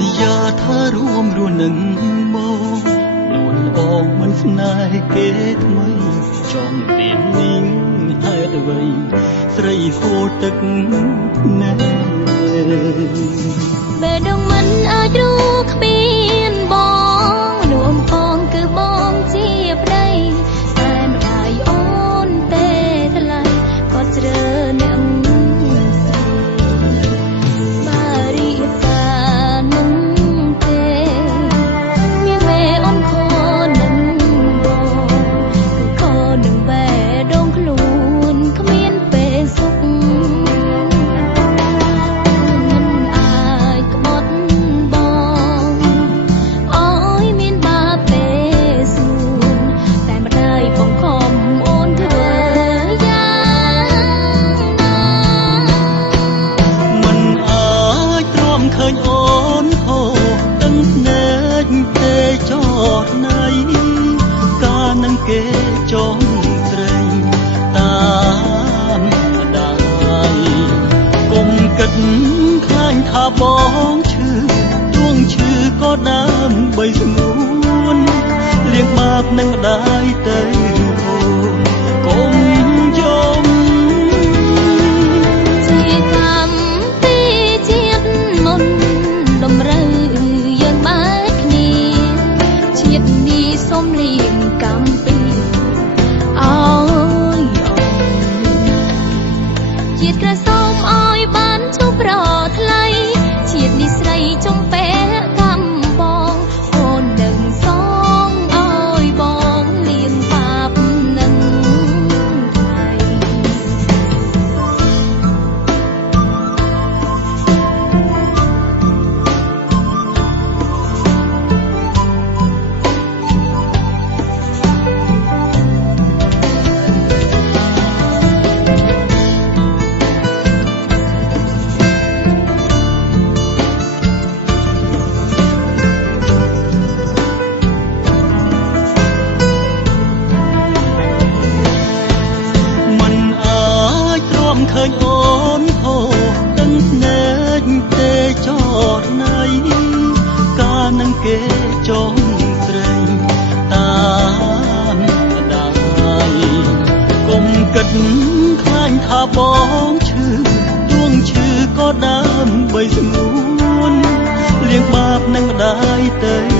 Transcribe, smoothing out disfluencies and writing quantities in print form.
និយាថារួមរស់នឹងមកនួនអងមិនស្នេហ៍គេថ្មីចង់ទៀននីងហេតុអ្វីស្រីហូរទឹកណែបេះដូងមិនអាចរួគ្មានបងរួមផងគឺបងជាប្តីតែម្ដាយអូនទេថ្លៃក៏ជ្រើអ្នកបារីសានឹងទេមានមេអូនខនឹងបងគឺខនឹងបេះដូងខ្លួនគ្មានពេលសុខឃើញអូនហូរដឹងភ្នែកទេចតណៃកាលនឹងគេចងត្រេងតាមម្ដាយកុំគិតខ្លាញ់ថាបងឈឺទួងឈឺក៏ដើម្បីស្ងួនលៀងបាបនឹងម្ដាយទៅអូនកុំយំតម្រូវយើងបែកគ្នាជាតិនេះសុំលៀងកំពីអើយជាតិក្រសូមអើយបានជួបប្រថ្លៃជាតិនេះស្រីចំពេកំបងអូននឹងសងអើយបងលៀងបាបនឹងឃើញអូនហូរដឹងភ្នែកទេចតណៃកាលនឹងគេចងត្រេងតាមម្ដាយកុំគិតខ្លាញ់ថាបងឈឺទួងឈឺក៏ដើម្បីស្ងួនលៀងបាបនឹងម្ដាយទៅ